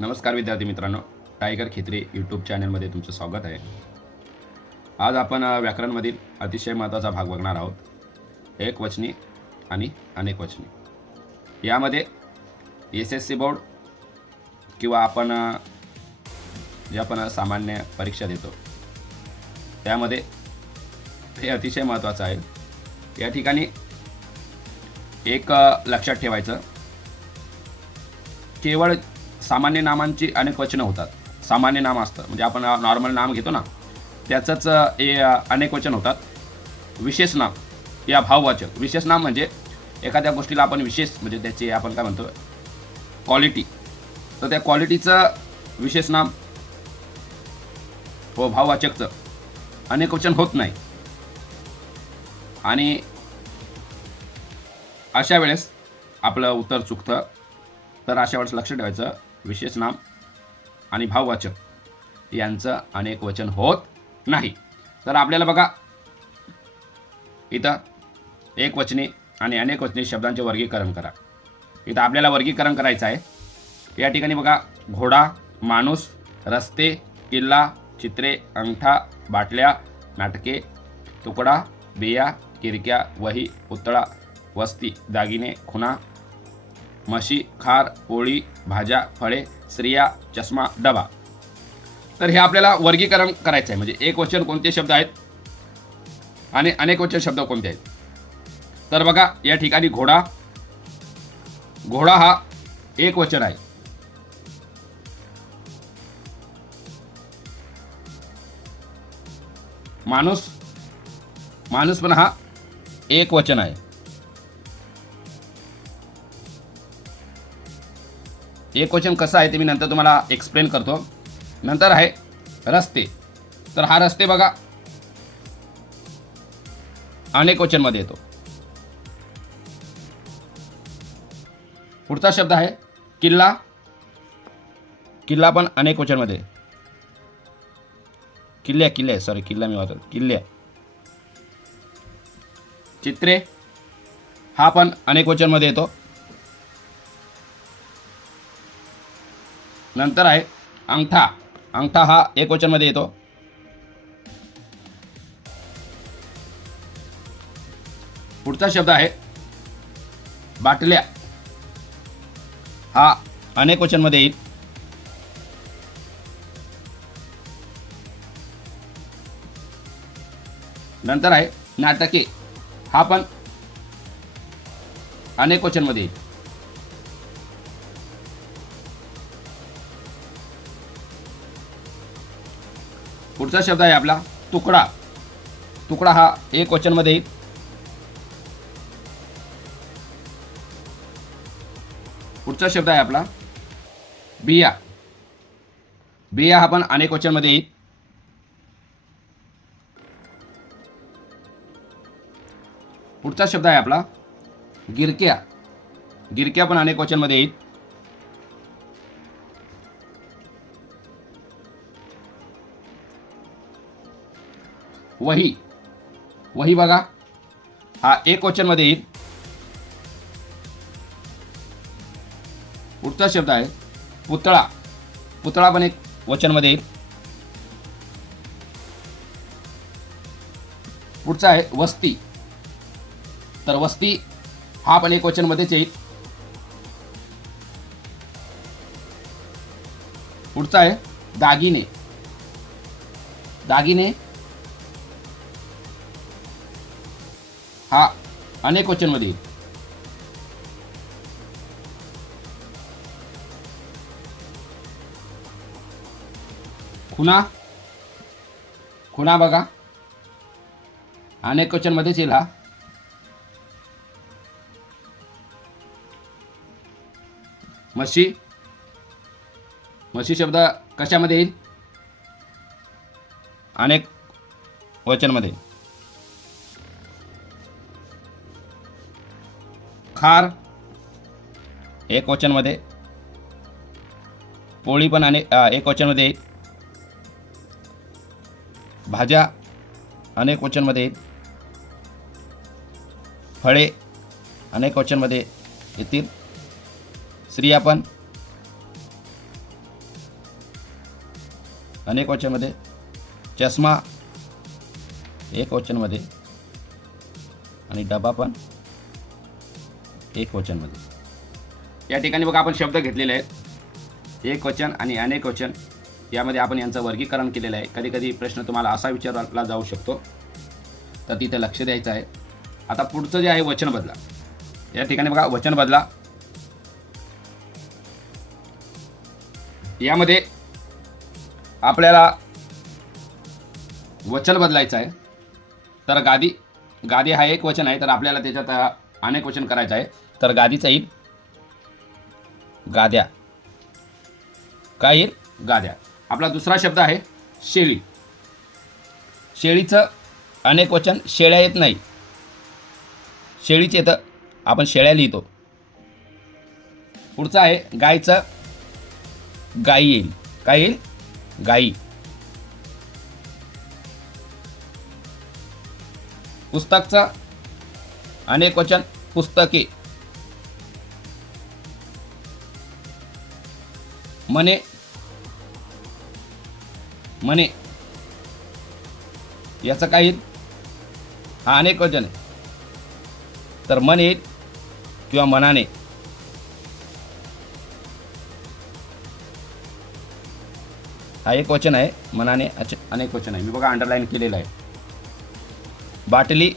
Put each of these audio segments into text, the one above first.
नमस्कार विद्यार्थी मित्रांनो टायगर खेत्रे यूट्यूब चॅनलमध्ये तुमचं स्वागत आहे. आज आपण व्याकरणमधील अतिशय महत्त्वाचा भाग बघणार आहोत. एक वचनी आणि अनेक वचनी. यामध्ये एस एस सी बोर्ड किंवा आपण जे आपण सामान्य परीक्षा देतो त्यामध्ये हे अतिशय महत्त्वाचं आहे. या ठिकाणी एक लक्षात ठेवायचं. केवळ सामान्य नामांची अनेक वचनं होतात. सामान्य नाम असतं. म्हणजे आपण नॉर्मल नाम घेतो ना त्याचंच हे अनेक वचन होतात. विशेष नाम या भाववाचक. विशेष नाम म्हणजे एखाद्या गोष्टीला आपण विशेष म्हणजे त्याची आपण काय म्हणतो क्वालिटी तर त्या क्वालिटीचं विशेष नाम व भाववाचकचं अनेक वचन होत नाही. आणि अशा वेळेस आपलं उत्तर चुकतं. तर अशा वेळेस लक्ष ठेवायचं. विशेष नाम आणि भाववाचक यांचं अनेक वचन होत नाही. तर आपल्याला बघा इथं एक वचने आणि अनेक वचने शब्दांचे वर्गीकरण करा. इथं आपल्याला वर्गीकरण करायचं आहे. या ठिकाणी बघा घोडा माणूस रस्ते किल्ला चित्रे अंगठा बाटल्या नाटके तुकडा बिया किरक्या वही पुतळा वस्ती दागिने खुणा म्हशी खार पोळी भाज्या फळे स्त्रिया चष्मा डबा. तर हे आपल्याला वर्गीकरण करायचं आहे. म्हणजे एक वचन कोणते शब्द आहेत? आणि अनेक वचन शब्द कोणते आहेत? तर बघा या ठिकाणी घोडा. घोडा हा एक वचन आहे. माणूस. माणूस पण हा एक वचन आहे. एक क्वेश्चन कसं आहे ते मी नंतर तुम्हाला एक्सप्लेन करतो. नंतर आहे रस्ते. तर हा रस्ते बघा. अनेक क्वेश्चनमध्ये येतो. पुढचा शब्द आहे किल्ला. किल्ला पण अनेक क्वेश्चनमध्ये किल्ल्या किल्ले सॉरी किल्ला मी वाचतो किल्ल्या चित्रे. हा पण अनेक वचनमध्ये येतो. नंतर आहे अंगठा. अंगठा हा एक वचनमध्ये येतो. पुढचा शब्द आहे बाटल्या. हा अनेक वचनमध्ये येईल. नंतर आहे नाटके. हा पण अनेक वचनमध्ये येईल. पुढचा शब्द आहे आपला तुकडा. तुकडा हा एक वचनमध्ये येईल. पुढचा शब्द आहे आपला बिया. बिया हा पण अनेक वचनमध्ये येईल. पुढचा शब्द आहे आपला गिरक्या. गिरक्या पण अनेक वचनमध्ये येईल. वही. वही बघा. हा एक वचनमध्ये येईल. पुढचा शब्द आहे पुतळा. पुतळा पण एक वचनमध्ये येईल. पुढचा आहे वस्ती. तर वस्ती हा पण एक वचनमध्येच येईल. पुढचा आहे दागिने. दागिने अनेक क्वेश्चनमध्ये येईल खुना खुना बघा. अनेक क्वेश्चनमध्येच येईल हा. म्हशी. म्हशी शब्द कशामध्ये येईल? अनेक वचनमध्ये. खार. एक वचनमध्ये. पोळी पण अनेक एक वचनमध्ये येईल. भाज्या अनेक वचनमध्ये येईल. फळे अनेक वचनमध्ये येतील. स्त्रिया पण अनेक वचनमध्ये. चष्मा एक वचनमध्ये. आणि डबा पण एक वचनमध्ये या ठिकाणी बघा आपण शब्द घेतलेले आहेत. एक वचन आणि अनेक वचन यामध्ये आपण यांचं वर्गीकरण केलेलं आहे. कधी कधी प्रश्न तुम्हाला असा विचारला जाऊ शकतो. तर तिथे लक्ष द्यायचं आहे. आता पुढचं जे आहे वचन बदला. या ठिकाणी बघा वचन बदला. यामध्ये आपल्याला वचन बदलायचं आहे. तर गादी गादी हा एक वचन आहे. तर आपल्याला त्याच्यात अनेक वचन करायचं आहे. तर गादीचं येईल गाद्या. काय येईल गाद्या. आपला दुसरा शब्द आहे शेळी. शेळीचं अनेक वचन शेळ्या येत नाही. शेळीच येतं. आपण शेळ्या लिहितो. पुढचं आहे गायचं गाई येईल. काय येईल? गाई पुस्तकचं अनेक वचन पुस्तके. मने मने याचं काय येईल हा अनेक वचन आहे तर मन येईल किंवा मनाने हा एक वचन आहे मनाने अच- अनेक वचन आहे मी बघा अंडरलाईन केलेलं आहे बाटली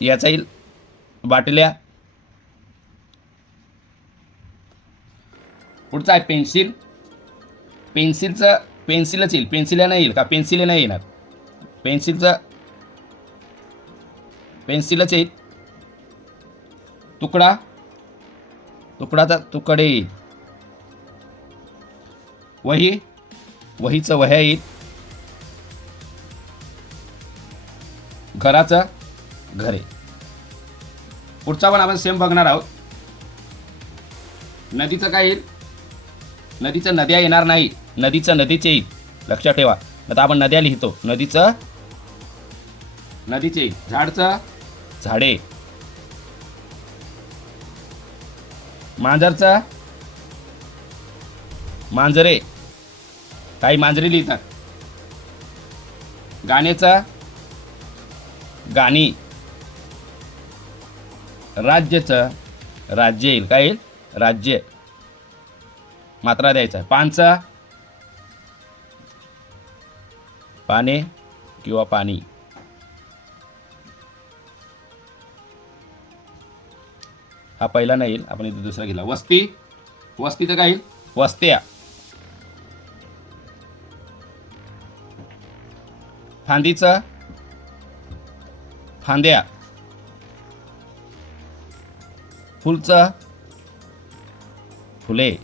याचा येईल बाटल्या पुढचा आहे पेन्सिल पेन्सिलचं पेन्सिलच येईल. पेन्सिल नाही येईल का? पेन्सिल नाही येणार. पेन्सिलचं पेन्सिलच येईल. तुकडा तुकडाचा तुकडे येईल. वही वहीचं वह्या येईल. घराचं घरे पुढचा पण आपण सेम बघणार आहोत. नदीचं काय येईल? नदीचं नद्या येणार नाही. नदीचं नदीचे येईल लक्षात ठेवा. आता आपण नद्या लिहितो. नदीचं नदीचे येईल झाडचं झाडे. मांजरचं मांजरे. काही मांजरे लिहितात. गाण्याचं गाणी. राज्याचं राज्य येईल. काय येईल? राज्य. मात्रा द्यायचा. पानचा पाने किंवा पाणी. हा पहिला नाही येईल. आपण इथे दुसरा गेला वस्ती. वस्तीचं काय येईल? वस्त्या. फांदीचं. फांद्या. फुलचा. फुले.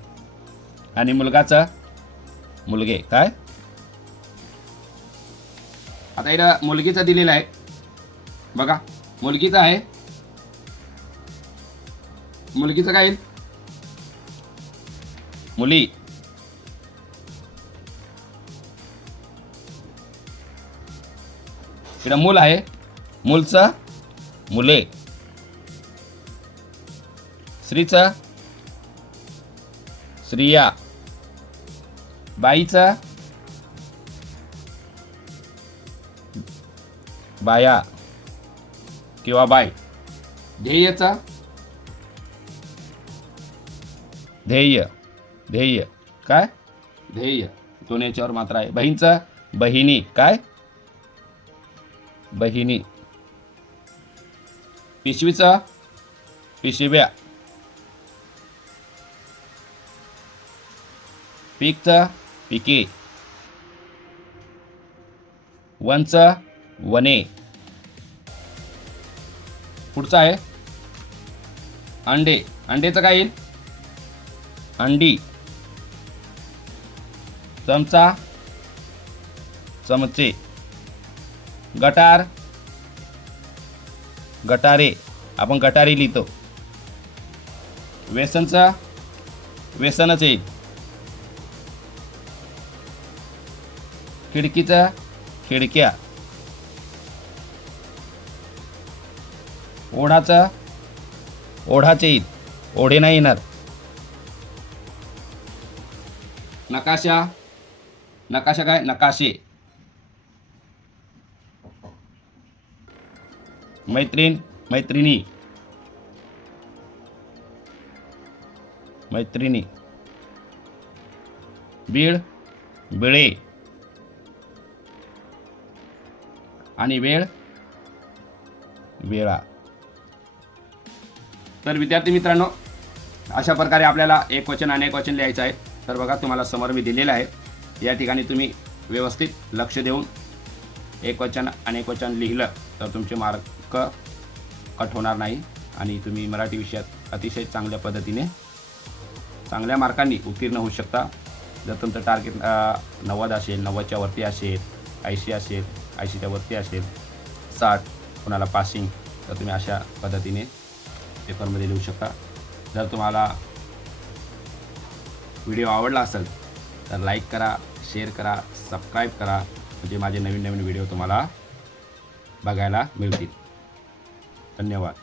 आणि मुलगाचं. मुलगे. काय? आता इथं मुलगीचं दिलेलं आहे. बघा मुलगीचं आहे. मुलगीचं काय येईल? मुली. इकडं मूल आहे. मूलचं मुले. स्त्रीचं स्त्रिया. बाईचं बाया किंवा बाय ध्येयचा? ध्येय. ध्येय. काय? ध्येय. दोन याच्यावर मात्र आहे. बहीणचं? बहिणी. काय? बहिणी. पिशवीचं? पिशव्या. पीकचं? पिके. वनचं? वने. पुढचं आहे. अंडे. अंडेचं काय येईल? अंडी. चमचा. चमचे. गटार. गटारे. आपण गटारी लिहितो. व्यसनचा. व्यसनच येईल. खिडकीचा. खिडक्या. ओढाचा ओढाचे येईल ओढे नाही येणार. नकाशा नकाशा काय? नकाशे. मैत्रीण मैत्रिणी. मैत्रिणी. बीळ बिळे. आणि वेळ? वेळा. तर विद्यार्थी मित्रांनो अशा प्रकारे आपल्याला एक वचन अनेक वचन लिहायचं आहे. तर बघा तुम्हाला समोर मी दिलेलं आहे. या ठिकाणी तुम्ही व्यवस्थित लक्ष देऊन एक वचन अनेक वचन लिहिलं तर तुमचे मार्क कट होणार नाही आणि तुम्ही मराठी विषयात अतिशय चांगल्या पद्धतीने चांगल्या मार्कांनी उत्तीर्ण होऊ शकता. जर तुमचं टार्गेट नव्वद असेल नव्वदच्या वरती असेल ऐंशी असेल ऐंशीच्या वरती असेल साठ कुणाला पासिंग तर तुम्ही अशा पद्धतीने पेपरमध्ये लिहू शकता. जर तुम्हाला व्हिडिओ आवडला असेल तर लाईक करा शेअर करा सबस्क्राईब करा. म्हणजे माझे नवीन नवीन व्हिडिओ तुम्हाला बघायला मिळतील. धन्यवाद.